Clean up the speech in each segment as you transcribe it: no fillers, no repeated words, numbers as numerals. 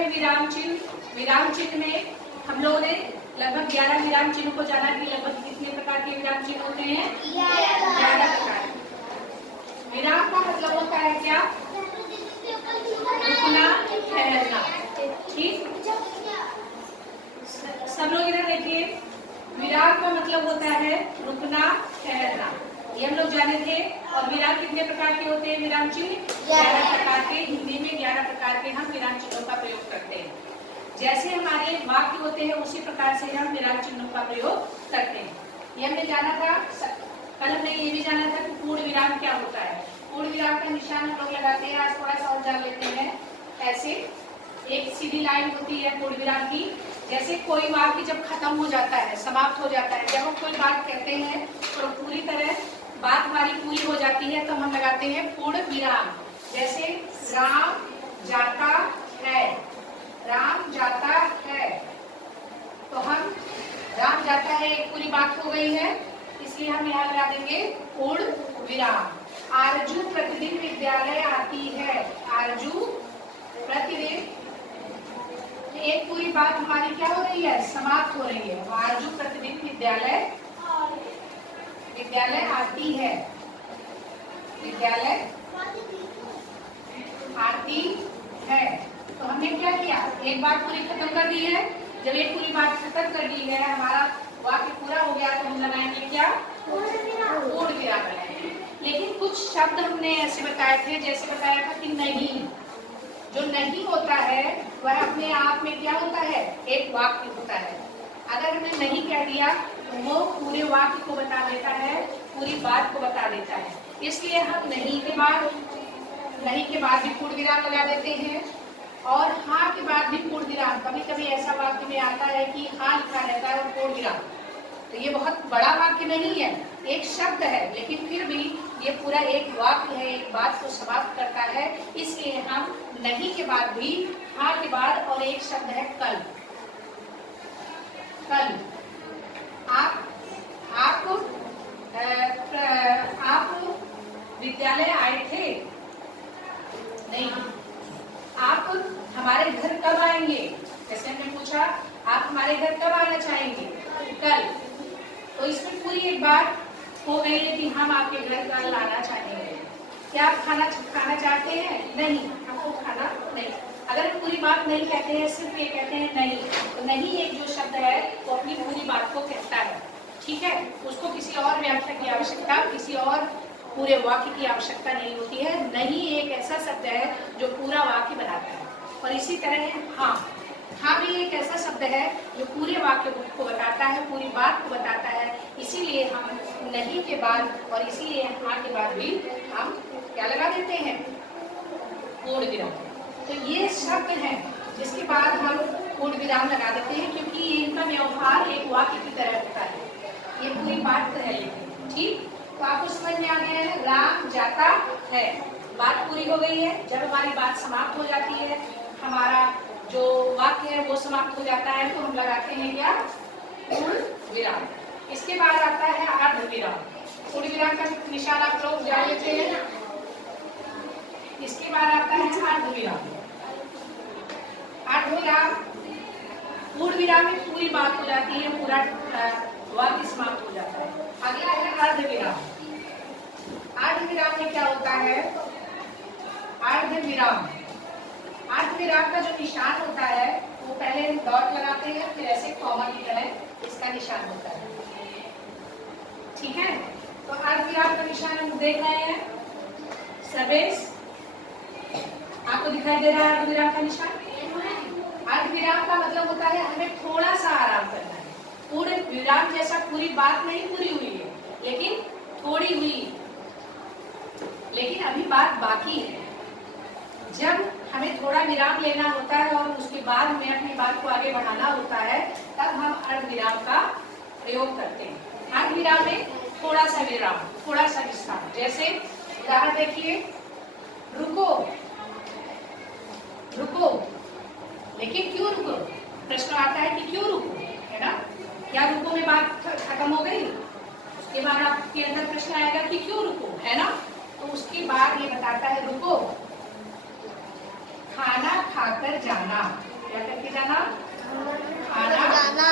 है विराम चिन्ह। विराम चिन्ह में हम लोगों ने लगभग 11 विराम चिन्ह को जाना कि लगभग कितने प्रकार के विराम चिन्ह होते हैं? 11 प्रकार। विराम का मतलब होता है क्या? रुकना, ठहरना। ठीक, सब लोग इधर देखिए। विराम का मतलब होता है रुकना, ठहरना, ये हम लोग जाने थे। और विराम कितने प्रकार के होते हैं? विराम चिन्ह 11 प्रकार के। हिंदी में 11 प्रकार के हम विराम चिन्हों का प्रयोग करते हैं। जैसे हमारे वाक्य होते हैं उसी प्रकार से हम विराम चिन्हों का प्रयोग करते हैं। ये हमने जाना था, कल हमने ये भी जाना था कि पूर्ण विराम क्या होता है। पूर्ण विराम का निशान हम लोग लगाते हैं। आज थोड़ा सा और जान लेते हैं। ऐसे एक सीधी लाइन होती है पूर्ण विराम की। जैसे कोई वाक्य जब खत्म हो जाता है, समाप्त हो जाता है, जब हम कोई बात कहते हैं तो पूरी तरह बात हमारी पूरी हो जाती है तो हम लगाते हैं पूर्ण विराम। जैसे राम जाता है, राम जाता है, तो हम राम जाता है एक पूरी बात हो गई है, इसलिए हम यहाँ लगा देंगे पूर्ण विराम। आरजू प्रतिदिन विद्यालय आती है। आरजू प्रतिदिन, एक पूरी बात हमारी क्या हो रही है? समाप्त हो रही है। आरजू प्रतिदिन विद्यालय आती है। विद्यालय आती है, तो हमने क्या किया? एक बात पूरी खत्म कर दी है। जब एक पूरी बात खत्म कर दी है, हमारा वाक्य पूरा हो गया, तो हम लगाएंगे क्या? पूर्ण विराम लगाएंगे। लेकिन कुछ शब्द हमने ऐसे बताए थे, जैसे बताया था कि नहीं, जो नहीं होता है वह अपने आप में क्या होता है? एक वाक्य होता है। अगर हमने नहीं कह दिया तो वो पूरे वाक्य को बता देता है, पूरी बात को बता देता है। इसलिए हम नहीं के बाद भी पूर्ण विराम लगा देते हैं, और हाँ के बाद भी पूर्ण विराम। कभी कभी ऐसा वाक्य में आता है कि हाँ लिखा रहता है और पूर्ण विराम, तो ये बहुत बड़ा वाक्य नहीं है, एक शब्द है, लेकिन फिर भी ये पूरा एक वाक्य है, एक बात को समाप्त करता है। इसलिए हम नहीं के बाद भी हाँ के बाद और एक शब्द है कल। कल आप विद्यालय आए थे? नहीं। आप हमारे घर कब आएंगे? जैसे हमने पूछा आप हमारे घर कब आना चाहेंगे? कल। तो इसमें पूरी एक बात हो गई है कि हम आपके घर कल आना चाहेंगे। क्या आप खाना चाहते हैं? नहीं, हमको खाना नहीं। अगर हम पूरी बात नहीं कहते हैं, सिर्फ ये कहते हैं नहीं, तो नहीं एक जो शब्द है वो अपनी पूरी बात को कहता है। ठीक है, उसको किसी और व्याख्या की आवश्यकता, किसी और पूरे वाक्य की आवश्यकता नहीं होती है। नहीं एक ऐसा शब्द है जो पूरा वाक्य बनाता है। और इसी तरह हाँ भी एक ऐसा शब्द है जो पूरे वाक्य को बताता है, पूरी बात को बताता है। इसीलिए हम नहीं के बाद और इसीलिए हाँ के बाद भी हम क्या लगा देते हैं? पूर्ण विराम। तो ये शब्द है जिसके बाद हम पूर्ण विराम लगा देते हैं, क्योंकि इनका व्यवहार एक वाक्य की तरह होता है। ये पूरी बात तो है, लेकिन ठीक। तो आपको समझ में आ गया है? राम जाता है, बात पूरी हो गई है। जब हमारी बात समाप्त हो जाती है, हमारा जो वाक्य है वो समाप्त हो जाता है, तो हम लगाते हैं क्या? पूर्ण विराम। इसके बाद आता है अर्ध विराम। पूर्ण विराम का निशान आप लोग जान लेते हैं। इसके बाद आता है अर्ध विराम। अर्ध विराम, पूर्ण विराम में पूरी बात हो जाती है, पूरा वाक्य समाप्त हो जाता है। अगला है अर्ध विराम। अर्ध विराम में क्या होता है? अर्ध विराम का जो निशान होता है वो पहले हम डॉट लगाते हैं, फिर ऐसे कॉमा की तरह इसका निशान होता है। ठीक है, तो अर्ध विराम का निशान हम देख रहे हैं। सर्वेश आपको दिखाई दे रहा है अर्ध विराम का निशान? अर्ध विराम का मतलब होता है हमें थोड़ा सा आराम करना है। पूरे विराम जैसा पूरी बात नहीं पूरी हुई है, लेकिन थोड़ी हुई, लेकिन अभी बात बाकी है। जब हमें थोड़ा विराम लेना होता है और उसके बाद हमें अपनी बात को आगे बढ़ाना होता है, तब हम अर्ध विराम का प्रयोग करते हैं। अर्ध विराम में थोड़ा सा विराम, थोड़ा सा विश्राम। जैसे उदाहरण देखिए, रुको, रुको, लेकिन क्यों रुको? प्रश्न आता है कि क्यों रुको, है ना? क्या रुको में बात खत्म हो गई? उसके बाद आपके अंदर प्रश्न आएगा कि क्यों रुको, है ना? तो उसके बाद ये बताता है रुको, खाना खाकर जाना। क्या करके जाना? खाना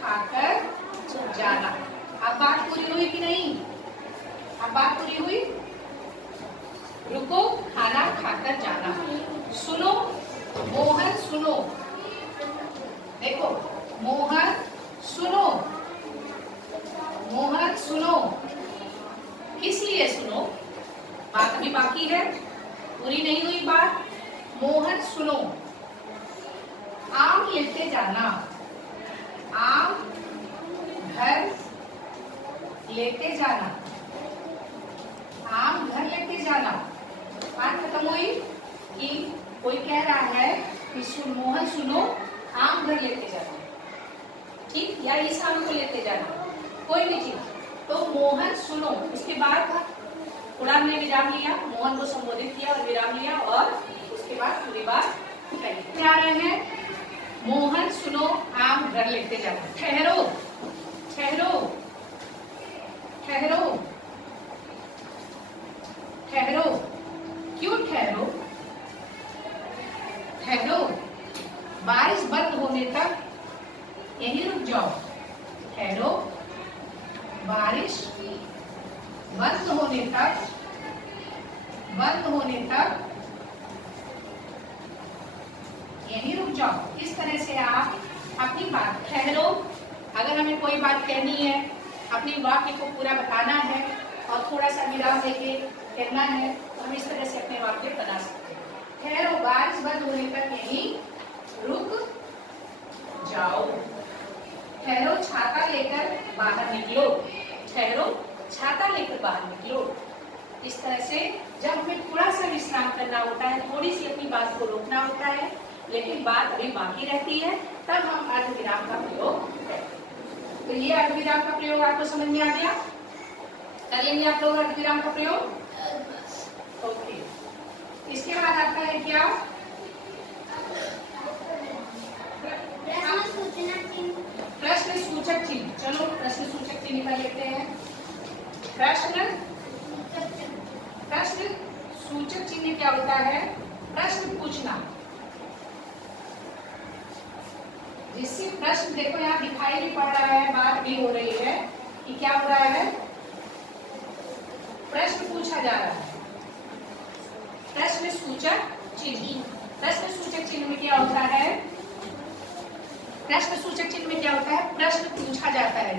खाकर जाना। अब बात पूरी हुई कि नहीं? अब बात पूरी हुई? रुको, खाना खाकर जाना। सुनो मोहन, सुनो। देखो मोहन सुनो, मोहन सुनो। किस लिए सुनो? बात अभी बाकी है, पूरी नहीं हुई बात। मोहन सुनो, आम लेते जाना। आम घर लेते जाना। आम घर लेते जाना। बात खत्म हुई कि कोई कह रहा है कि मोहन सुनो, आम घर लेते जाना, ठीक, या इस आम को लेते जाना, कोई भी चीज। तो मोहन सुनो, इसके बाद उड़ान ने विराम लिया, मोहन को संबोधित किया और विराम लिया, और उसके बाद पूरी बात कही। क्या रहे हैं? मोहन सुनो, आम घर लेते जाना। ठहरो, ठहरो, ठहरो, ठहरो। क्यों ठहरो? ठहरो, बारिश बंद होने तक यहीं रुक जाओ। ठहरो, बारिश बंद होने तक, बंद होने तक यहीं रुक जाओ। इस तरह से आप अपनी बात, ठहरो, अगर हमें कोई बात कहनी है, अपनी वाक्य को पूरा बताना है और थोड़ा सा विराम देके कहना है, तो हम इस तरह से अपने वाक्य बना सकते हैं। ठहरो, बारिश बंद होने तक यहीं रुक जाओ। ठहरो, छाता लेकर बाहर निकलो। ठहरो, छाता लेकर बाहर निकलो। इस तरह से जब हमें थोड़ा सा विश्राम करना होता है, थोड़ी सी अपनी बात को रोकना होता है, लेकिन बात अभी बाकी रहती है, तब हम अर्धविराम का प्रयोग करते हैं। तो ये अर्धविराम का प्रयोग आपको समझ में आ गया? करेंगे आप लोग अर्धविराम का प्रयोग? ओके। इसके बाद आता है क्या? प्रश्न सूचक चिन्ह। चलो प्रश्न सूचक चिन्ह कर लेते हैं। प्रश्न सूचक चिन्ह क्या होता है? प्रश्न पूछना। जिससे प्रश्न, देखो यहाँ दिखाई भी पड़ रहा है, बात भी हो रही है कि क्या हो रहा है, प्रश्न पूछा जा रहा है। प्रश्न सूचक चिन्ह। प्रश्न सूचक चिन्ह में क्या होता है? प्रश्न सूचक चिन्ह में क्या होता है? प्रश्न पूछा जाता है।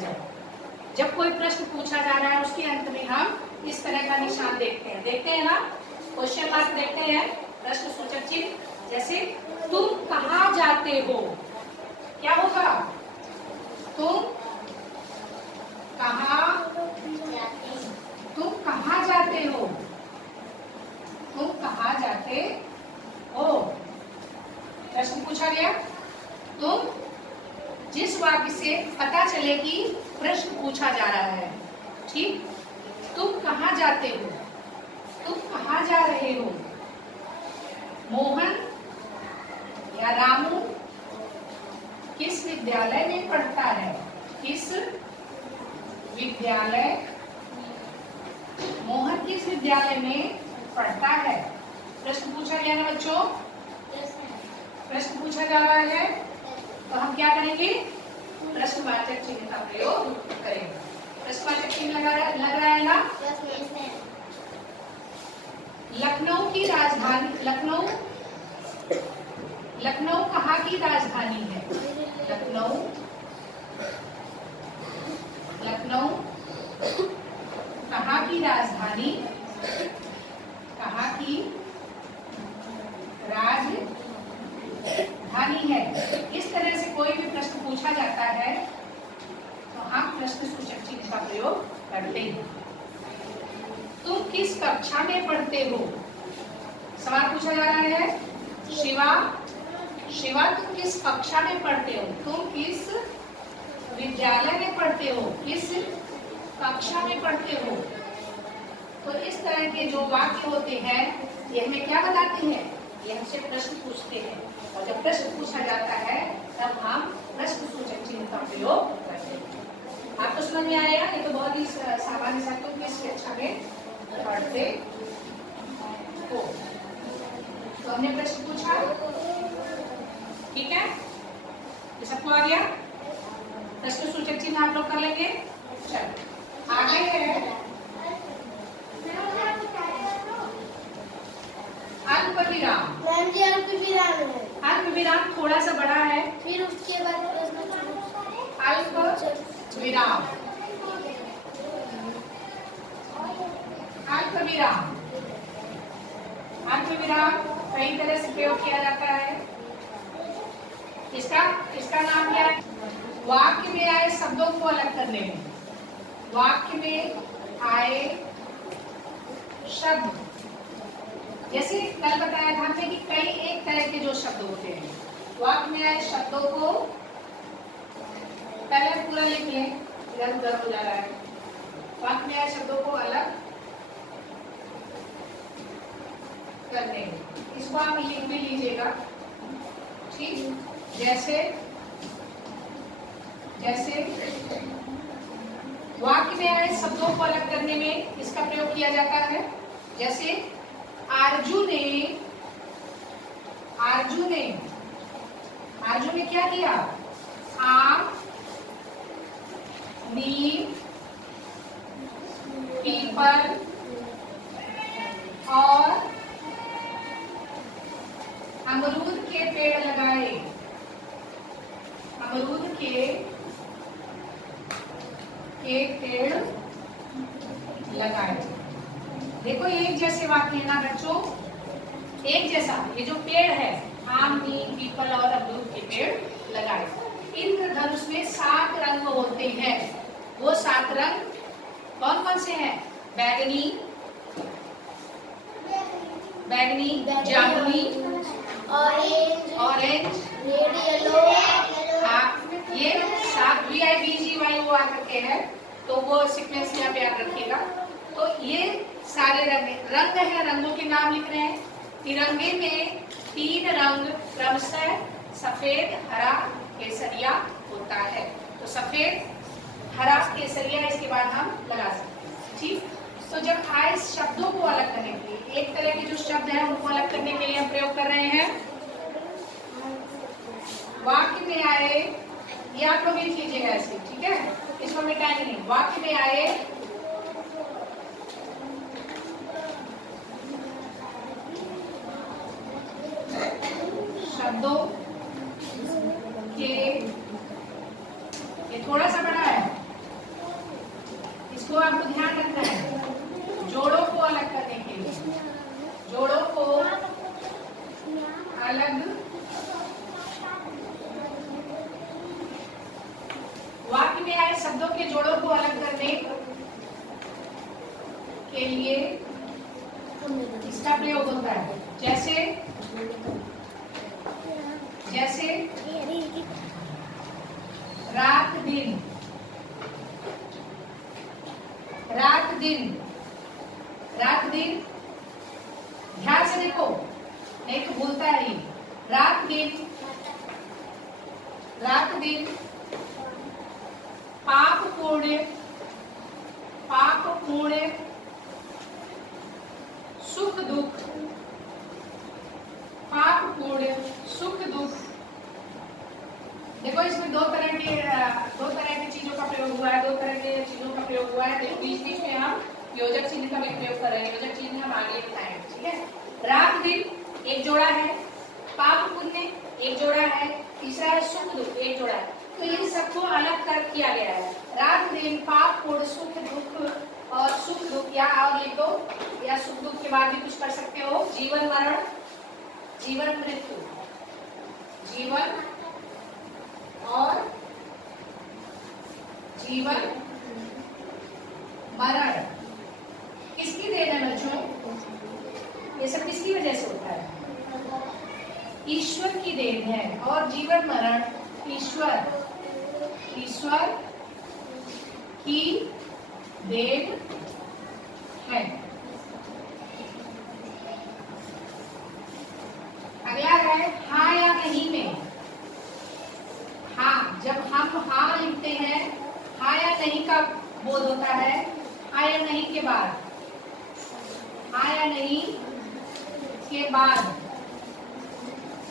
जब कोई प्रश्न पूछा जा रहा है, उसके अंत में हम इस तरह का निशान देखते हैं ना, क्वेश्चन मार्क देखते हैं। प्रश्न सूचक चिन्ह, जैसे तुम कहाँ जाते हो, क्या होगा? तुम कहाँ जाते हो? तुम कहाँ जाते हो? प्रश्न पूछा गया। तुम, जिस वाक्य से पता चले कि प्रश्न पूछा जा रहा है, ठीक। तुम कहाँ जाते हो? तुम कहाँ जा रहे हो? मोहन या रामू किस विद्यालय में पढ़ता है? किस विद्यालय, मोहन किस विद्यालय में पढ़ता है? प्रश्न पूछा गया ना बच्चों? प्रश्न पूछा जा रहा है, तो हम क्या करेंगे? प्रश्नवाचक चिन्ह का प्रयोग करेंगे। प्रश्नवाचक चिन्ह लग रहा है ना? लखनऊ की राजधानी, लखनऊ कहाँ की राजधानी है? लखनऊ कहाँ की राजधानी, कहाँ की राजधानी है? इस तरह से कोई भी प्रश्न पूछा जाता है, तो हम प्रश्न सूचक चिन्ह का प्रयोग करते हैं। तुम किस कक्षा में पढ़ते हो? सवाल पूछा जा रहा है। शिवा तुम किस कक्षा में पढ़ते हो? तुम किस विद्यालय में पढ़ते हो? किस कक्षा में पढ़ते हो? तो इस तरह के जो वाक्य होते हैं, ये हमें क्या बताते हैं? ये हमसे प्रश्न पूछते हैं, और जब प्रश्न पूछा जाता है, तब हम प्रश्न सूचक चिन्ह का प्रयोग करते हैं। आपको समझ में आया? ये तो बहुत ही सामान्य सा, तुम किस कक्षा में पढ़ते हो, तो हमने प्रश्न पूछा, ठीक है। सबको आ गया? प्रश्न सूचक चिन्ह आप लोग कर लेंगे। चलो आगे है अल्पविराम। मैम जी अल्पविराम है। अल्पविराम थोड़ा सा बड़ा है, फिर उसके बाद अल्पविराम। अल्पविराम, अल्पविराम कई तरह से प्रयोग किया जाता है। इसका नाम क्या है? वाक्य में आए शब्दों को अलग करने में। वाक्य में आए शब्द, जैसे कल बताया था हमने कि कई एक तरह के जो शब्द होते हैं, वाक्य में आए शब्दों को पहले पूरा लिख लें, इधर उधर हो जा रहा है। वाक्य में आए शब्दों को अलग करने, इसको आप लिख भी लीजिएगा, ठीक। जैसे वाक्य में आए शब्दों को अलग करने में इसका प्रयोग किया जाता है। जैसे आरजू ने क्या किया? आम, नीम, पीपल और अमरूद के पेड़ लगाए। अमरूद के पेड़ लगाए। देखो एक जैसे वाक्य है ना बच्चों, एक जैसा। ये जो पेड़ है, आम, नीम, पीपल और अमरूद के पेड़ लगाए। इंद्रधनुष में 7 रंग होते हैं। वो 7 रंग कौन कौन से हैं? बैगनी, जामुनी, ऑरेंज, रेड, येलो। ये 7 VIVGY वो आ करके है, तो वो सीक्वेंस यहाँ पे याद रखिएगा। तो ये सारे रंग है, रंगों के नाम लिख रहे हैं। तिरंगे में 3 रंग क्रमशः सफेद, हरा, केसरिया होता है। तो सफेद, हरा, केसरिया इसके बाद हम लगा सकते हैं, ठीक। तो जब आए शब्दों को अलग करने के लिए, एक तरह के जो शब्द है उनको अलग करने के लिए हम प्रयोग कर रहे हैं। वाक्य में आए, ये आप लोग लिख लीजिएगा ऐसे, ठीक है, इसको मिटाएंगे नहीं। वाक्य में आए शब्दों के, ये थोड़ा सा बड़ा है, इसको आपको ध्यान रखना है। जोड़ों को अलग करने के लिए, जोड़ों को अलग, वाक्य में आए शब्दों के जोड़ों को अलग करने के लिए इसका प्रयोग होता है। जैसे रात दिन, ध्यान से देखो नहीं तो भूलता है ही। रात दिन पाप पुण्य, सुख दुख, पाप पुण्य, सुख दुख। देखो इसमें दो तरह की चीजों का प्रयोग हुआ है, 2 तरह के चीजों का प्रयोग हुआ है। तो बीच बीच में हम योजक चिन्ह का भी प्रयोग कर रहे हैं। योजक चिन्ह हम आगे बताएंगे, ठीक है। रात दिन एक जोड़ा है, पाप पुण्य एक जोड़ा है, तीसरा है सुख दुख एक जोड़ा है। तो इन सबको अलग कर किया गया है। रात दिन पाप पुण्य, सुख दुख और सुख दुख, या और लिख दो, या सुख दुख के बाद भी कुछ कर सकते हो। जीवन मरण, जीवन मृत्यु, जीवन और जीवन मरण किसकी देन है बच्चों? ये सब किसकी वजह से होता है? ईश्वर की देन है। और जीवन मरण ईश्वर की देन है। अगला है हाँ या नहीं में। हाँ, जब हम हाँ लिखते हैं, हाँ या नहीं का बोध होता है। हाँ या नहीं के बाद, हाँ या नहीं के बाद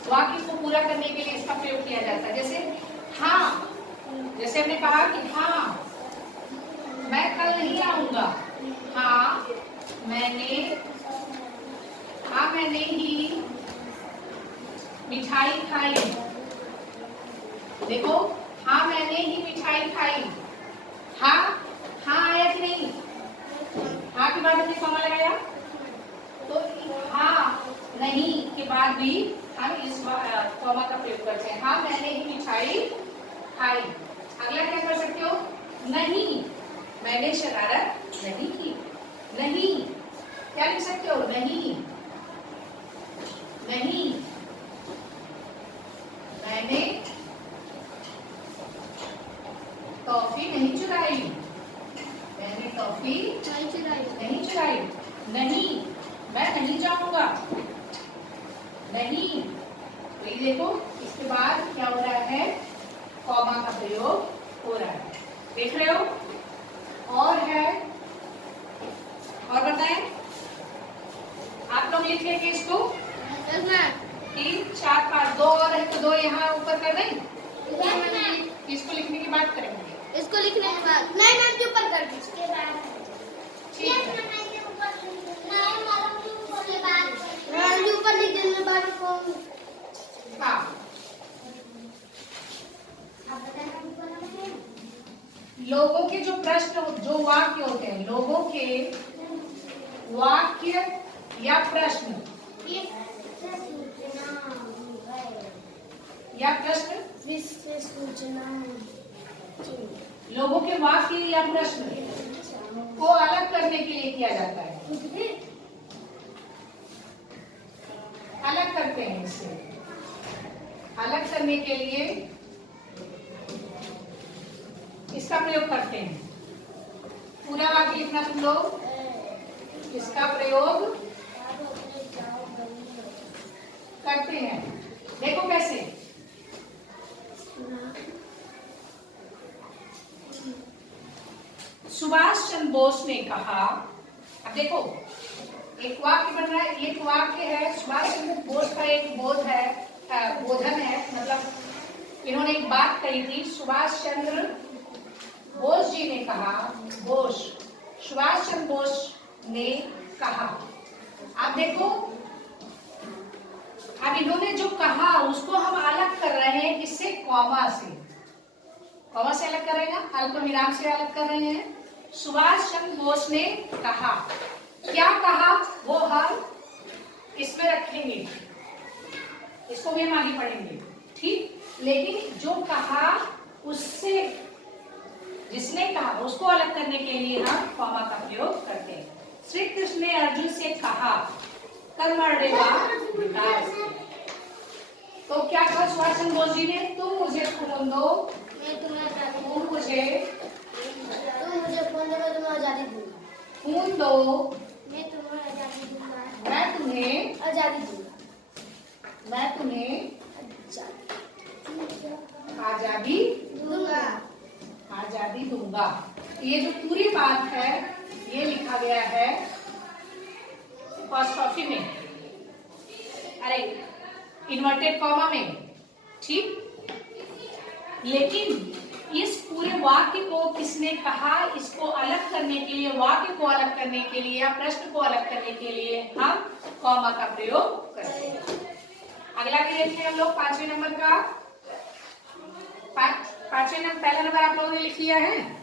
वाक्य को पूरा करने के लिए इसका प्रयोग किया जाता है। जैसे हाँ, जैसे हमने कहा कि हाँ मैं कल नहीं आऊंगा। हाँ मैंने ही मिठाई खाई। देखो, हाँ मैंने ही मिठाई खाई। हाँ आया कि नहीं? हाँ के बाद हमने कॉमा लगाया, तो हाँ नहीं के बाद भी हम इस कॉमा का प्रयोग करते हैं। हाँ मैंने ही मिठाई खाई। अगला क्या कर सकते हो? नहीं, मैंने शरारत नहीं की। नहीं क्या लिख सकते हो? नहीं मैंने टॉफी नहीं चुराई। मैंने टॉफी नहीं चुराई। नहीं, मैं नहीं जाऊंगा। नहीं, तो ये देखो इसके बाद क्या हो रहा है? कॉमा का प्रयोग हो रहा है। देख रहे हो? और है, और बताएं। आप लोग लिख लेंगे इसको 3 4 5, 2 और है तो 2 यहाँ ऊपर कर दें। इसको लिखने की बात करेंगे। इसको लिखने के बाद नहीं मैम के ऊपर कर दीजिए। ठीक है, मैम के ऊपर लिख देने बाद को हाँ। लोगों के जो प्रश्न, जो वाक्य होते हैं, लोगों के वाक्य या प्रश्न सूचना लोगों के वाक्य या प्रश्न को अलग करने के लिए किया जाता है। अलग करते हैं, इससे अलग करने के लिए इसका प्रयोग करते हैं। पूरा वाक्य लिखना तुम लोग। इसका प्रयोग करते हैं। देखो कैसे। सुभाष चंद्र बोस ने कहा। अब देखो, एक वाक्य बन रहा है। एक वाक्य है, सुभाष चंद्र बोस का एक बोधन है, मतलब इन्होंने एक बात कही थी। सुभाष चंद्र बोस जी ने कहा। सुभाष चंद्र बोस ने कहा। आप देखो, अब इन्होंने जो कहा उसको हम अलग कर रहे हैं। किससे? कॉमा से। कॉमा से अलग कर रहे हैं, अल्प विराम से अलग कर रहे हैं। सुभाष चंद्र बोस ने कहा। क्या कहा वो हम इसमें रखेंगे, इसको भी हम आगे पढ़ेंगे, ठीक। लेकिन जो कहा उससे, जिसने कहा उसको अलग करने के लिए हम कॉमा का प्रयोग करते हैं। श्री कृष्ण ने अर्जुन से कहा, कर्मण्येवा विकास। तो क्या कहा सुभाष चंद्र बोस जी ने? तुम मुझे खून दो, तुम मुझे तुम्हें आजादी दूंगा। खून दो, मैं तुम्हें आजादी दूंगा। मैं तुम्हें आजादी दूंगा। मैं तुम्हें आजादी दूंगा। आजादी दूंगा। ये जो पूरी बात है ये लिखा गया है फर्स्ट कॉपी में, अरे इन्वर्टेड कॉमा में, ठीक। लेकिन इस पूरे वाक्य को किसने कहा, इसको अलग करने के लिए, वाक्य को अलग करने के लिए या प्रश्न को अलग करने के लिए हम कॉमा का प्रयोग करते हैं। अगला भी देखते हैं हम लोग 5वें नंबर का। 5वें नंबर, पहला नंबर आप लोगों ने लिख लिया है।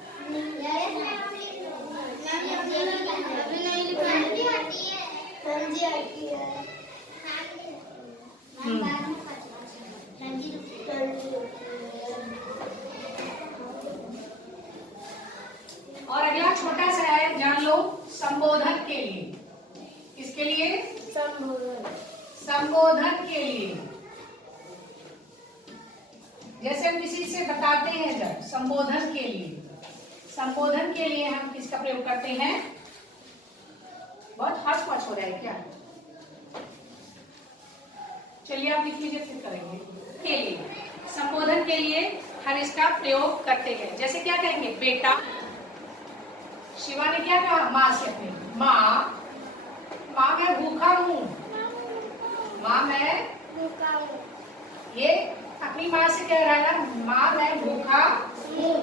और अगला छोटा सा है, जान लो, संबोधन के लिए। किसके लिए? संबोधन के लिए। जैसे हम किसी से बताते हैं, जब संबोधन के लिए हम किसका प्रयोग करते हैं? बहुत हॉच पॉच हो रहा है क्या? चलिए आप लिख लीजिए, फिर करेंगे। के लिए, संबोधन के लिए हम इसका प्रयोग करते हैं। जैसे क्या कहेंगे? बेटा। शिवा ने क्या कहा माँ से अपने? माँ मैं भूखा हूँ। माँ मैं, ये अपनी माँ से कह रहा है ना, माँ मैं भूखा हूँ,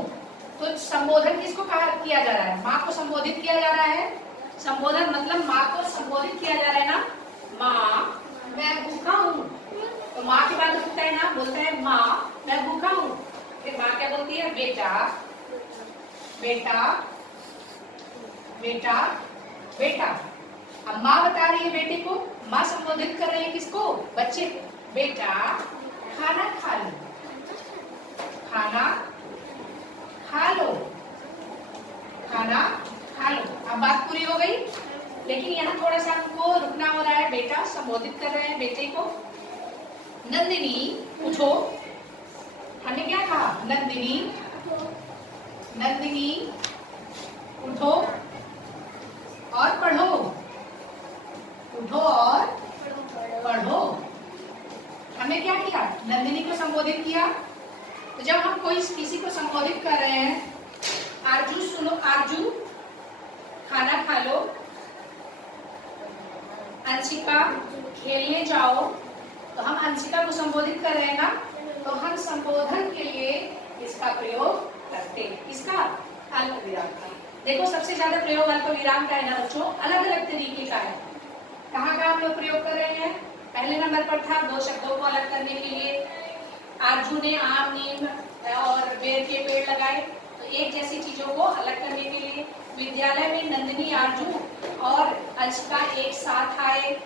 तो संबोधन किसको कहा किया जा रहा है? माँ को संबोधित किया जा रहा है। संबोधन मतलब माँ को संबोधित किया जा रहा है ना, माँ मैं भूखा हूँ। तो माँ के बाद रुकता है ना, बोलता है माँ मैं भूखा हूँ। फिर माँ क्या बोलती है? बेटा बेटा बेटा बेटा। अब माँ बता रही है बेटे को, माँ संबोधित कर रही है किसको? बच्चे को। बेटा खाना खा लो, खाना खा लो, खाना खा लो। अब बात पूरी हो गई, लेकिन यहाँ थोड़ा सा हमको रुकना हो रहा है। बेटा संबोधित कर रहे हैं बेटे को। नंदिनी उठो। हमने क्या कहा? नंदिनी नंदिनी उठो और पढ़ो, उठो और पढ़ो। हमने क्या किया? नंदिनी को संबोधित किया। तो जब हम कोई किसी को संबोधित कर रहे हैं, आरजू सुनो, आरजू खाना खा लो, अंशिका खेलने जाओ, तो हम अंशिका को संबोधित कर रहे हैं ना, तो हम संबोधन के लिए इसका प्रयोग करते हैं। इसका अल्प विराम का। देखो सबसे ज्यादा प्रयोग अल्प विराम का है ना बच्चों, अलग अलग तरीके का है। कहाँ का हम लोग प्रयोग कर रहे हैं? पहले नंबर पर था दो शब्दों को अलग करने के लिए, आरजू ने आम नीम और बेर के पेड़ लगाए, तो एक जैसी चीजों को अलग करने के लिए। विद्यालय में नंदिनी, आरजू और अंशिका एक साथ आए,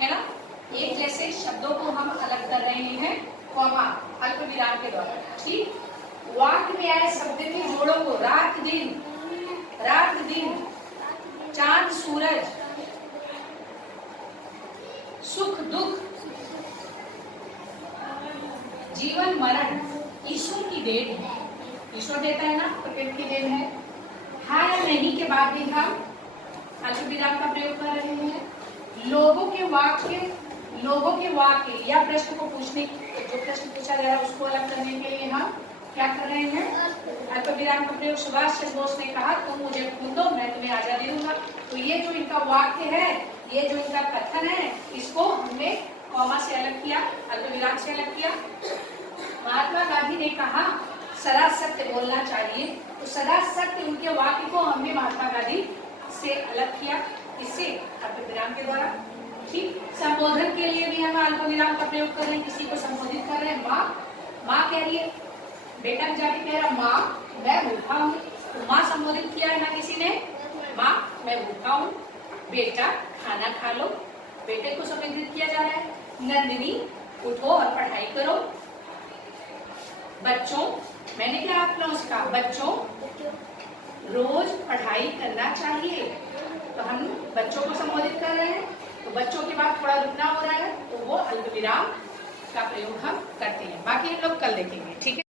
है ना, एक जैसे शब्दों को हम अलग कर रहे हैं, कॉमा अल्प विराम के द्वारा। ठीक, वाक्य में आए शब्द के जोड़ों को रात दिन, चांद सूरज, सुख दुख, जीवन मरण ईश्वर की देन है। ईश्वर देता है ना, प्रकृति की देन है। हाँ या नहीं के बाद भी हम अल्प विराम का प्रयोग कर रहे हैं। लोगों के वाक्य या प्रश्न को पूछने, जो प्रश्न पूछा जा रहा है उसको अलग करने के लिए हम क्या कर रहे हैं? अल्प विराम का प्रयोग। सुभाष चंद्र बोस ने कहा तुम मुझे खून दो मैं तुम्हें आजादी दूंगा। तो ये जो इनका वाक्य है, ये जो इनका कथन है, इसको हमने कॉमा से अलग किया, अल्प विराम से अलग किया। महात्मा गांधी ने कहा सदा सत्य बोलना चाहिए, तो सदा सत्य उनके वाक्य को हमने महात्मा गांधी से अलग किया, इससे अल्प विराम के द्वारा। ठीक, संबोधन के लिए भी हम अल्प विराम का प्रयोग कर रहे हैं। किसी को संबोधित कर रहे हैं, माँ कह रही है, बेटा जाके कह रहा माँ मैं भूखा हूँ, तो माँ संबोधित किया है ना किसी ने, माँ मैं भूखा हूँ। बेटा खाना खा लो, बेटे को संबोधित किया जा रहा है। नंदिनी उठो और पढ़ाई करो। बच्चों, मैंने क्या आप लोगों से कहा? बच्चों रोज पढ़ाई करना चाहिए, तो हम बच्चों को संबोधित कर रहे हैं, तो बच्चों के बाद थोड़ा रुकना हो रहा है, तो वो अल्प विराम का प्रयोग हम करते हैं। बाकी हम लोग कल देखेंगे, ठीक है।